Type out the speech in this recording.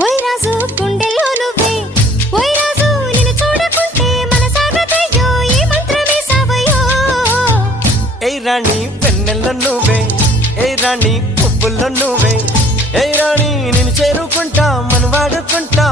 ఓయ్ రాజు గుండెల్లో నువ్వే ఓయ్ రాజు నిన్ను చూడకుంటే మనసాగదయ్యో ఈ మంత్రమే సావయ్యో ఏ రాణి పెన్నెల్లో నువ్వే ఏ రాణి పువ్వుల్లో నువ్వే ఏ రాణి నిన్ను చేరుకుంటా మనం వాడుకుంటా